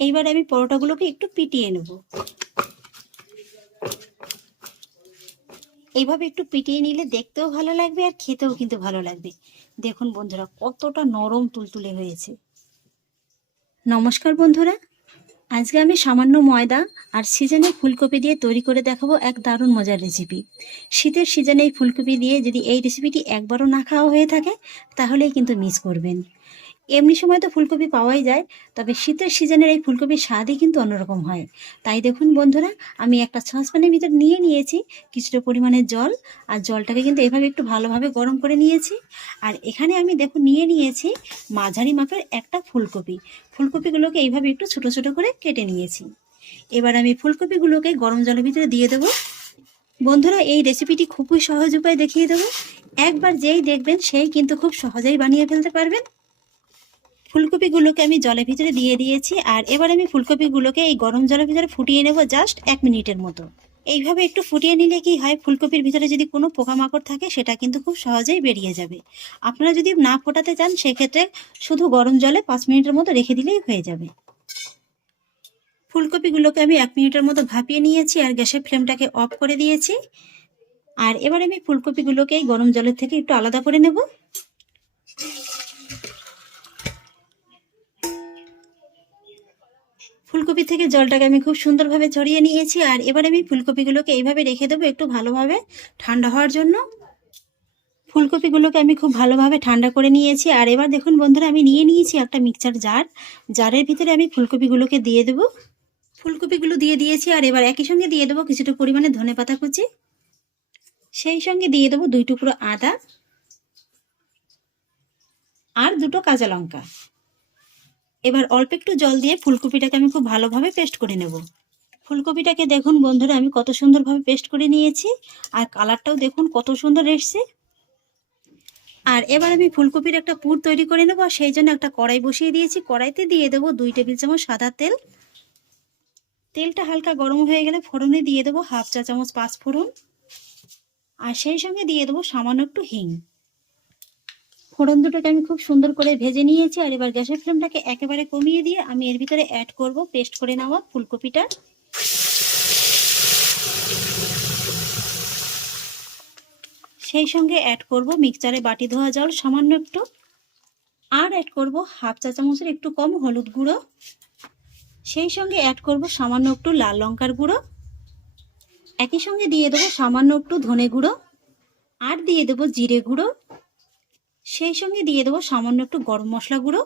এইবার আমি পরোটাগুলোকে একটু পিটিয়ে নেব। এইভাবে একটু পিটিয়ে নিলে দেখতেও ভালো লাগবে আর খেতেও কিন্তু ভালো লাগবে। দেখুন বন্ধুরা, কতটা নরম তুলতুলে হয়েছে। নমস্কার বন্ধুরা, আজকে আমি সামান্য ময়দা আর সিজনে ফুলকপি দিয়ে তৈরি করে দেখাবো এক দারুণ মজার রেসিপি শীতের সিজনে এই ফুলকপি দিয়ে যদি এই রেসিপিটি একবারও না খাওয়া হয়ে থাকে, তাহলেই কিন্তু মিস করবেন। এমনি সময় তো ফুলকপি পাওয়াই যায়, তবে শীতের সিজনের এই ফুলকপির স্বাদই কিন্তু অন্যরকম হয়। তাই দেখুন বন্ধুরা, আমি একটা সসপ্যানের ভিতর নিয়ে নিয়েছি, কিছুটা পরিমাণে জল, আর জলটাকে কিন্তু এভাবে একটু ভালোভাবে গরম করে নিয়েছি। আর এখানে আমি দেখুন নিয়ে নিয়েছি মাঝারি মাপের একটা ফুলকপি। ফুলকপিগুলোকে এইভাবে একটু ছোট ছোট করে কেটে নিয়েছি। এবার আমি ফুলকপিগুলোকে গরম জলের ভিতরে দিয়ে দেবো। বন্ধুরা, এই রেসিপিটি খুবই সহজ উপায় দেখিয়ে দেবো। একবার যেই দেখবেন, সেই কিন্তু খুব সহজেই বানিয়ে ফেলতে পারবেন। ফুলকপিগুলোকে আমি জলের ভিতরে দিয়ে দিয়েছি, আর এবার আমি ফুলকপিগুলোকে এই গরম জলের ভিতরে ফুটিয়ে নেব জাস্ট এক মিনিটের মতো। এইভাবে একটু ফুটিয়ে নিলে কি হয়, ফুলকপির ভিতরে যদি কোনো পোকামাকড় থাকে, সেটা কিন্তু খুব সহজেই বেরিয়ে যাবে। আপনারা যদি না ফোটাতে চান, সেক্ষেত্রে শুধু গরম জলে পাঁচ মিনিটের মতো রেখে দিলেই হয়ে যাবে। ফুলকপিগুলোকে আমি এক মিনিটের মতো ভাপিয়ে নিয়েছি, আর গ্যাসের ফ্লেমটাকে অফ করে দিয়েছি। আর এবার আমি ফুলকপিগুলোকে এই গরম জলের থেকে একটু আলাদা করে নেব। ফুলকপি থেকে জলটাকে আমি খুব সুন্দরভাবে ছড়িয়ে নিয়েছি, আর এবার আমি ফুলকপিগুলোকে এইভাবে রেখে দেবো একটু ভালোভাবে ঠান্ডা হওয়ার জন্য। ফুলকপিগুলোকে আমি খুব ভালোভাবে ঠান্ডা করে নিয়েছি, আর এবার দেখুন বন্ধুরা, আমি নিয়ে নিয়েছি একটা মিক্সচার জার। জারের ভিতরে আমি ফুলকপিগুলোকে দিয়ে দেবো। ফুলকপিগুলো দিয়ে দিয়েছি, আর এবার একই সঙ্গে দিয়ে দেবো কিছুটা পরিমাণে ধনে পাতা কুচি। সেই সঙ্গে দিয়ে দেবো দুই টুকরো আদা আর দুটো কাঁচা লঙ্কা। এবার অল্প একটু জল দিয়ে ফুলকপিটাকে আমি খুব ভালোভাবে পেস্ট করে নেব। ফুলকপিটাকে দেখুন বন্ধুরা, আমি কত সুন্দরভাবে পেস্ট করে নিয়েছি, আর কালারটাও দেখুন কত সুন্দর এসছে। আর এবার আমি ফুলকপির একটা পুর তৈরি করে নেব, আর সেই জন্য একটা কড়াই বসিয়ে দিয়েছি। কড়াইতে দিয়ে দেবো দুই টেবিল চামচ সাদা তেল। তেলটা হালকা গরম হয়ে গেলে ফোড়নে দিয়ে দেবো হাফ চা চামচ পাঁচ ফোড়ন আর সেই সঙ্গে দিয়ে দেবো সামান্য একটু হিং। ফোড়ন দুটোকে আমি খুব সুন্দর করে ভেজে নিয়েছি আর এবার গ্যাসের ফ্লেমটাকে একেবারে কমিয়ে দিয়ে আমি এর ভিতরে অ্যাড করব পেস্ট করে নেওয়া ফুলকপিটা। সেই সঙ্গে অ্যাড করব মিক্সচারে বাটি ধোয়া জল সামান্য একটু। আর অ্যাড করব হাফ চা চামচের একটু কম হলুদ গুঁড়ো। সেই সঙ্গে অ্যাড করব সামান্য একটু লাল লঙ্কার গুঁড়ো। একই সঙ্গে দিয়ে দেবো সামান্য একটু ধনে গুঁড়ো। আর দিয়ে দেবো জিরে গুঁড়ো। সেই সঙ্গে দিয়ে দেবো সামান্য একটু গরম মশলা গুঁড়ো।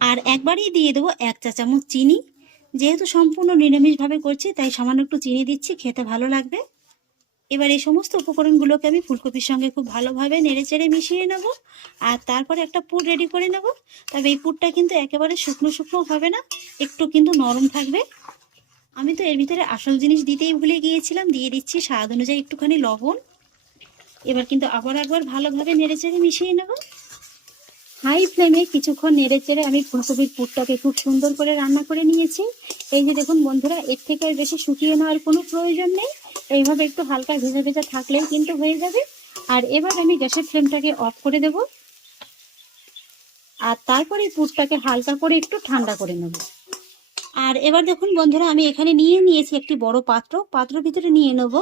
আর একবারই দিয়ে দেবো এক চা চামচ চিনি। যেহেতু সম্পূর্ণ নিরামিষভাবে করছি, তাই সামান্য একটু চিনি দিচ্ছি, খেতে ভালো লাগবে। এবার এই সমস্ত উপকরণগুলোকে আমি ফুলকপির সঙ্গে খুব ভালোভাবে নেড়ে চেড়ে মিশিয়ে নেব। আর তারপরে একটা পুর রেডি করে নেব। তবে এই পুরটা কিন্তু একেবারে শুকনো শুকনো হবে না, একটু কিন্তু নরম থাকবে। আমি তো এর ভিতরে আসল জিনিস দিতেই ভুলে গিয়েছিলাম, দিয়ে দিচ্ছি স্বাদ অনুযায়ী একটুখানি লবণ। এবার কিন্তু আবার একবার ভালোভাবে নেড়ে চেড়ে মিশিয়ে নেব। হাই ফ্লেমে কিছুক্ষণ নেড়ে চেড়ে আমি ফুলকপির পুরটাকে খুব সুন্দর করে রান্না করে নিয়েছি। এই যে দেখুন বন্ধুরা, এর থেকে আর বেশি শুকিয়ে নেওয়ার কোনো প্রয়োজন নেই। এইভাবে একটু হালকা ভেজা ভেজা থাকলেই কিন্তু হয়ে যাবে। আর এবার আমি গ্যাসের ফ্লেমটাকে অফ করে দেব। আর তারপরে পুরটাকে হালকা করে একটু ঠান্ডা করে নেব। আর এবার দেখুন বন্ধুরা, আমি এখানে নিয়ে নিয়েছি একটি বড় পাত্র। পাত্রের ভিতরে নিয়ে নেব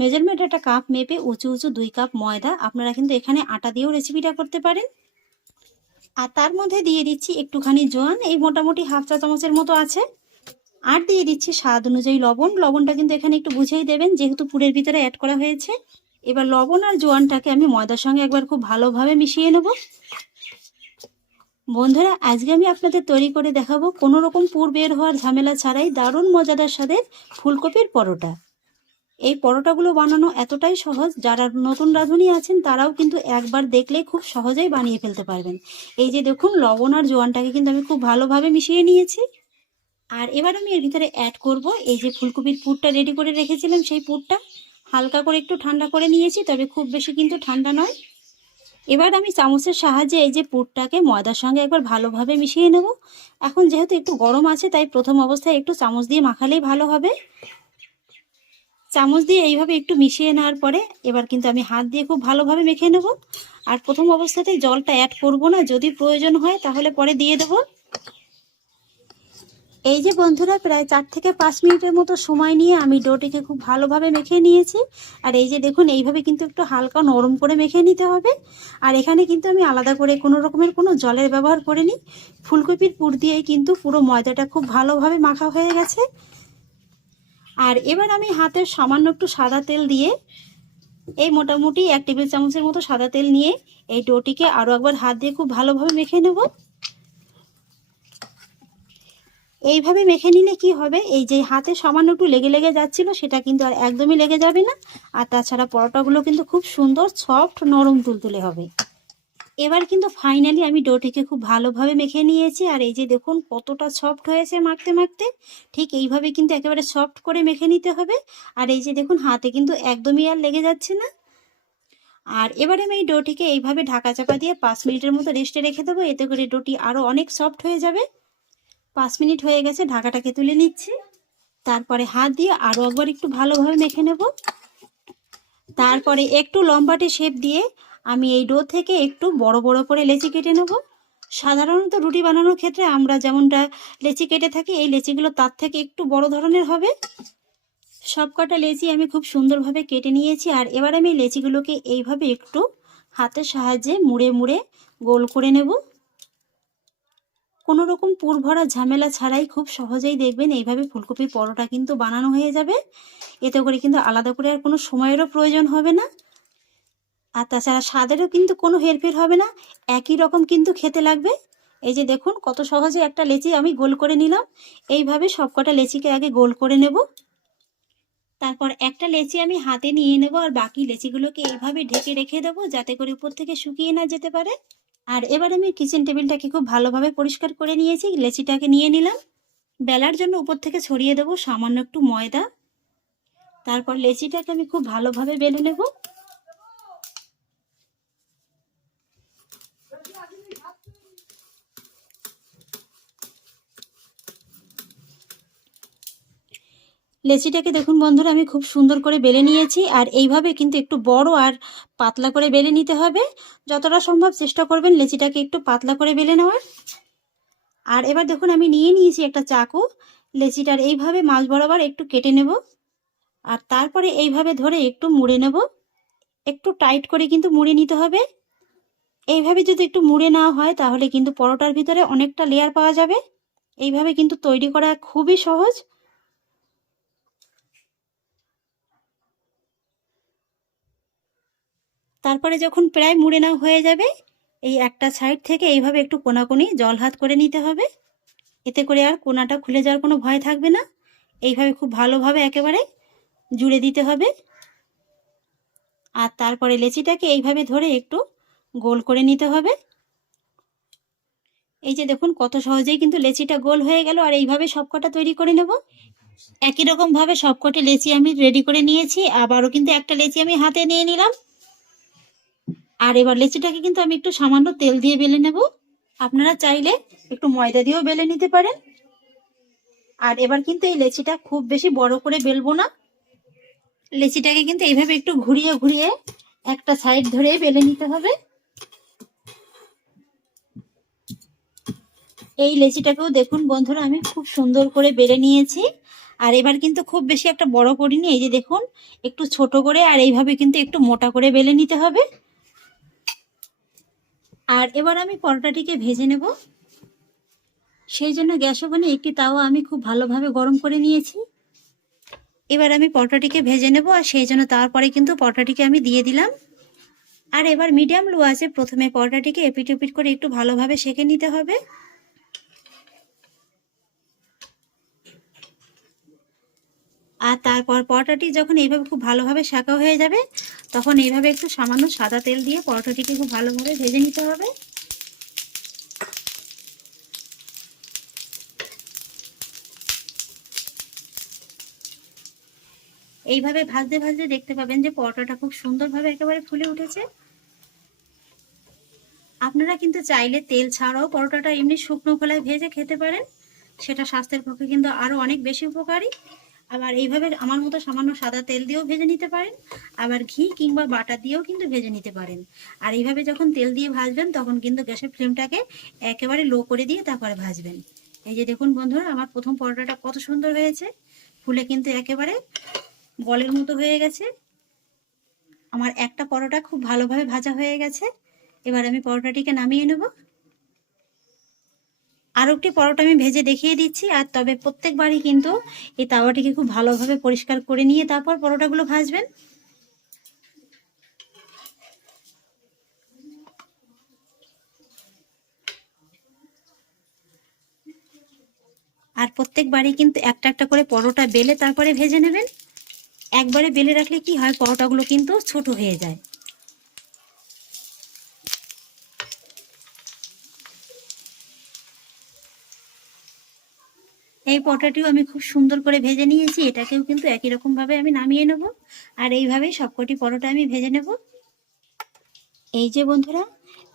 মেজারমেন্ট একটা কাপ মেপে উঁচু উঁচু দুই কাপ ময়দা। আপনারা কিন্তু এখানে আটা দিয়েও রেসিপিটা করতে পারেন। আর তার মধ্যে দিয়ে দিচ্ছি একটুখানি জোয়ান, এই মোটামুটি হাফ চা চামচের মতো আছে। আর দিয়ে দিচ্ছি স্বাদ অনুযায়ী লবণ। লবণটা কিন্তু এখানে একটু বুঝেই দেবেন, যেহেতু পুরের ভিতরে অ্যাড করা হয়েছে। এবার লবণ আর জোয়ানটাকে আমি ময়দার সঙ্গে একবার খুব ভালোভাবে মিশিয়ে নেব। বন্ধুরা, আজকে আমি আপনাদের তৈরি করে দেখাবো কোনো রকম পুর বের হওয়ার ঝামেলা ছাড়াই দারুণ মজাদার স্বাদের ফুলকপির পরোটা। এই পরোটাগুলো বানানো এতটাই সহজ, যারা নতুন রাঁধুনি আছেন তারাও কিন্তু একবার দেখলে খুব সহজেই বানিয়ে ফেলতে পারবেন। এই যে দেখুন, লবণ আর জোয়ানটাকে কিন্তু আমি খুব ভালোভাবে মিশিয়ে নিয়েছি। আর এবার আমি এর ভিতরে অ্যাড করব এই যে ফুলকপির পুরটা রেডি করে রেখেছিলাম সেই পুরটা। হালকা করে একটু ঠান্ডা করে নিয়েছি, তবে খুব বেশি কিন্তু ঠান্ডা নয়। এবার আমি চামচের সাহায্যে এই যে পুরটাকে ময়দার সঙ্গে একবার ভালোভাবে মিশিয়ে নেব। এখন যেহেতু একটু গরম আছে, তাই প্রথম অবস্থায় একটু চামচ দিয়ে মাখালেই ভালো হবে। চামচ দিয়ে এইভাবে একটু মিশিয়ে নেওয়ার পরে এবার কিন্তু আমি হাত দিয়ে খুব ভালোভাবে মেখে নেব। আর প্রথম অবস্থাতেই জলটা অ্যাড করব না, যদি প্রয়োজন হয় তাহলে পরে দিয়ে দেবো। এই যে বন্ধুরা, প্রায় চার থেকে পাঁচ মিনিটের মতো সময় নিয়ে আমি ডোটিকে খুব ভালোভাবে মেখে নিয়েছি। আর এই যে দেখুন, এইভাবে কিন্তু একটু হালকা নরম করে মেখে নিতে হবে। আর এখানে কিন্তু আমি আলাদা করে কোনো রকমের কোনো জলের ব্যবহার করিনি। ফুলকপির পুর দিয়েই কিন্তু পুরো ময়দাটা খুব ভালোভাবে মাখা হয়ে গেছে। আর এবার আমি হাতে সামান্য একটু সাদা তেল দিয়ে এই মোটামুটি এক টেবিল চামচের মতো সাদা তেল নিয়ে এই ডোটিকে আরও একবার হাত দিয়ে খুব ভালোভাবে মেখে নেব। এইভাবে মেখে নিলে কি হবে? এই যে হাতে সামান্য একটু লেগে লেগে যাচ্ছিল, সেটা কিন্তু আর একদমই লেগে যাবে না। আর তাছাড়া পরোটাগুলো কিন্তু খুব সুন্দর সফট নরম তুলতুলে হবে। এবার কিন্তু ফাইনালি আমি ডোটিকে খুব ভালোভাবে মেখে নিয়েছি। আর এই যে দেখুন, কতটা সফট হয়েছে মাখতে মাখতে। ঠিক এইভাবে কিন্তু একেবারে সফট করে মেখে নিতে হবে। আর এই যে দেখুন, হাতে কিন্তু একদমই আর লেগে যাচ্ছে না। আর এবারে আমি এই ডোটিকে এইভাবে ঢাকা চাপা দিয়ে পাঁচ মিনিটের মতো রেস্টে রেখে দেবো। এতে করে ডোটি আরও অনেক সফট হয়ে যাবে। পাঁচ মিনিট হয়ে গেছে, ঢাকাটাকে তুলে নিচ্ছি। তারপরে হাত দিয়ে আরও একবার একটু ভালোভাবে মেখে নেব। তারপরে একটু লম্বাটে শেপ দিয়ে আমি এই ডো থেকে একটু বড় বড় করে লেচি কেটে নেব। সাধারণত রুটি বানানোর ক্ষেত্রে আমরা যেমনটা লেচি কেটে থাকি, এই লেচিগুলো তার থেকে একটু বড় ধরনের হবে। সব কটা লেচি আমি খুব সুন্দরভাবে কেটে নিয়েছি আর এবার আমি লেচিগুলোকে এইভাবে একটু হাতের সাহায্যে মুড়ে মুড়ে গোল করে নেব। কোনো রকম পুর ভরা ঝামেলা ছাড়াই খুব সহজেই দেখবেন এইভাবে ফুলকপির পরোটা কিন্তু বানানো হয়ে যাবে। এতে করে কিন্তু আলাদা করে আর কোনো সময়েরও প্রয়োজন হবে না। আর তাছাড়া স্বাদেরও কিন্তু কোনো হেরফের হবে না। একই রকম কিন্তু খেতে লাগবে। এই যে দেখুন, কত সহজে একটা লেচি আমি গোল করে নিলাম। এইভাবে সবকটা লেচিকে আগে গোল করে নেব। তারপর একটা লেচি আমি হাতে নিয়ে নেব আর বাকি লেচিগুলোকে এইভাবে ঢেকে রেখে দেবো যাতে করে উপর থেকে শুকিয়ে না যেতে পারে। আর এবার আমি কিচেন টেবিলটাকে খুব ভালোভাবে পরিষ্কার করে নিয়েছি, লেচিটাকে নিয়ে নিলাম। বেলার জন্য উপর থেকে ছড়িয়ে দেবো সামান্য একটু ময়দা। তারপর লেচিটাকে আমি খুব ভালোভাবে বেলে নেব। লেচিটাকে দেখুন বন্ধুরা, আমি খুব সুন্দর করে বেলে নিয়েছি, আর এইভাবে কিন্তু একটু বড় আর পাতলা করে বেলে নিতে হবে। যতটা সম্ভব চেষ্টা করবেন লেচিটাকে একটু পাতলা করে বেলে নেওয়ার। আর এবার দেখুন, আমি নিয়ে নিয়েছি একটা চাকু। লেচিটার এইভাবে মাছ বরাবর একটু কেটে নেব, আর তারপরে এইভাবে ধরে একটু মুড়ে নেব। একটু টাইট করে কিন্তু মুড়ে নিতে হবে। এইভাবে যদি একটু মুড়ে নেওয়া হয়, তাহলে কিন্তু পরোটার ভিতরে অনেকটা লেয়ার পাওয়া যাবে। এইভাবে কিন্তু তৈরি করা খুবই সহজ। তারপরে যখন প্রায় মুড়ে নেওয়া হয়ে যাবে, এই একটা সাইড থেকে এইভাবে একটু কোনাকুনি জল হাত করে নিতে হবে। এতে করে আর কোনাটা খুলে যাওয়ার কোনো ভয় থাকবে না। এইভাবে খুব ভালোভাবে একেবারে জুড়ে দিতে হবে। আর তারপরে লেচিটাকে এইভাবে ধরে একটু গোল করে নিতে হবে। এই যে দেখুন কত সহজেই কিন্তু লেচিটা গোল হয়ে গেল আর এইভাবে সবকটা তৈরি করে নেব। একই রকম ভাবে সবকটি লেচি আমি রেডি করে নিয়েছি। আবারও কিন্তু একটা লেচি আমি হাতে নিয়ে নিলাম। আর এবার লেচিটাকে কিন্তু আমি একটু সামান্য তেল দিয়ে বেলে নেব। আপনারা চাইলে একটু ময়দা দিয়েও বেলে নিতে পারেন। আর এবার কিন্তু এই লেচিটা খুব বেশি বড় করে বেলবো না। লেচিটাকে কিন্তু এইভাবে একটু ঘুরিয়ে ঘুরিয়ে একটা সাইড ধরে বেলে নিতে হবে। এই লেচিটাকেও দেখুন বন্ধুরা, আমি খুব সুন্দর করে বেলে নিয়েছি। আর এবার কিন্তু খুব বেশি একটা বড় করিনি। এই যে দেখুন, একটু ছোট করে আর এইভাবে কিন্তু একটু মোটা করে বেলে নিতে হবে। আর এবার আমি পরোটাটিকে ভেজে নেব। সেই জন্য গ্যাস ওভেনে একটি তাওয়া আমি খুব ভালোভাবে গরম করে নিয়েছি। এবার আমি পরোটাটিকে ভেজে নেব আর সেই জন্য তারপরে কিন্তু পরোটাটিকে আমি দিয়ে দিলাম। আর এবার মিডিয়াম লো আছে প্রথমে পরোটাটিকে এপিট এপিট করে একটু ভালোভাবে সেঁকে নিতে হবে। আর তারপর পরোটাটি যখন এইভাবে খুব ভালোভাবে শাঁকা হয়ে যাবে, তখন এইভাবে একটু সামান্য সাদা তেল দিয়ে পরোটাটিকে খুব ভালোভাবে ভেজে নিতে হবে। এইভাবে ভাজতে ভাজতে দেখতে পাবেন যে পরোটাটা খুব সুন্দরভাবে একেবারে ফুলে উঠেছে। আপনারা কিন্তু চাইলে তেল ছাড়াও পরোটাটা এমনি শুকনো খোলায় ভেজে খেতে পারেন। সেটা স্বাস্থ্যের পক্ষে কিন্তু আরও অনেক বেশি উপকারী। আবার এইভাবে আমার মতো সামান্য সাদা তেল দিয়েও ভেজে নিতে পারেন, আবার ঘি কিংবা বাটা দিয়েও কিন্তু ভেজে নিতে পারেন। আর এইভাবে যখন তেল দিয়ে ভাজবেন, তখন কিন্তু গ্যাসের ফ্লেমটাকে একেবারে লো করে দিয়ে তারপরে ভাজবেন। এই যে দেখুন বন্ধুরা, আমার প্রথম পরোটাটা কত সুন্দর হয়েছে। ফুলে কিন্তু একেবারে বলের মতো হয়ে গেছে। আমার একটা পরোটা খুব ভালোভাবে ভাজা হয়ে গেছে। এবার আমি পরোটাটিকে নামিয়ে নেব। আরও একটি পরোটা আমি ভেজে দেখিয়ে দিচ্ছি, আর তবে প্রত্যেকবারই কিন্তু এই তাওয়াটিকে খুব ভালোভাবে পরিষ্কার করে নিয়ে তারপর পরোটাগুলো ভাজবেন। আর প্রত্যেকবারই কিন্তু একটা একটা করে পরোটা বেলে তারপরে ভেজে নেবেন। একবারে বেলে রাখলে কি হয়, পরোটাগুলো কিন্তু ছোট হয়ে যায়। এই পরোটাটিও আমি খুব সুন্দর করে ভেজে নিয়েছি, এটাকেও কিন্তু একই রকম ভাবে আমি নামিয়ে নেব। আর এইভাবেই সবকটি পরোটা আমি ভেজে নেব। এই যে বন্ধুরা,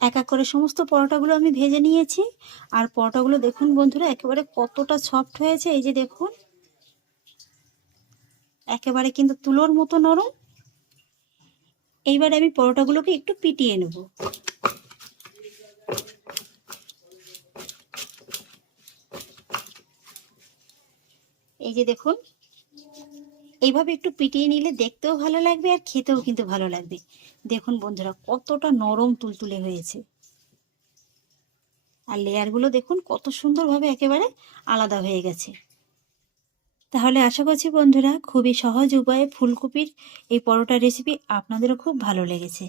এক এক করে সমস্ত পরোটাগুলো আমি ভেজে নিয়েছি। আর পরোটাগুলো দেখুন বন্ধুরা, একেবারে কতটা সফট হয়েছে, এই যে দেখুন। একেবারে কিন্তু তুলোর মতো নরম। এইবার আমি পরোটাগুলোকে একটু পিটিয়ে নেব। এই যে দেখুন, এইভাবে একটু পিটিয়ে নিলে দেখতেও ভালো লাগবে আর খেতেও কিন্তু ভালো লাগবে। দেখুন বন্ধুরা, কতটা নরম তুলতুলে হয়েছে। আর লেয়ারগুলো দেখুন, কত সুন্দরভাবে একেবারে আলাদা হয়ে গেছে। তাহলে আশা করছি বন্ধুরা, খুবই সহজ উপায়ে ফুলকপির এই পরোটা রেসিপি আপনাদেরও খুব ভালো লেগেছে।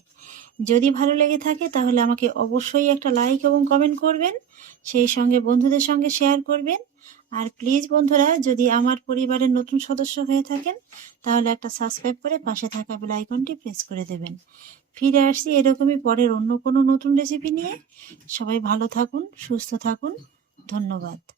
যদি ভালো লেগে থাকে, তাহলে আমাকে অবশ্যই একটা লাইক এবং কমেন্ট করবেন। সেই সঙ্গে বন্ধুদের সঙ্গে শেয়ার করবেন। আর প্লিজ বন্ধুরা, যদি আমার পরিবারের নতুন সদস্য হয়ে থাকেন, তাহলে একটা সাবস্ক্রাইব করে পাশে থাকা বেল আইকনটি প্রেস করে দেবেন। ফিরে আসছি এরকমই পরের অন্য কোনো নতুন রেসিপি নিয়ে। সবাই ভালো থাকুন, সুস্থ থাকুন। ধন্যবাদ।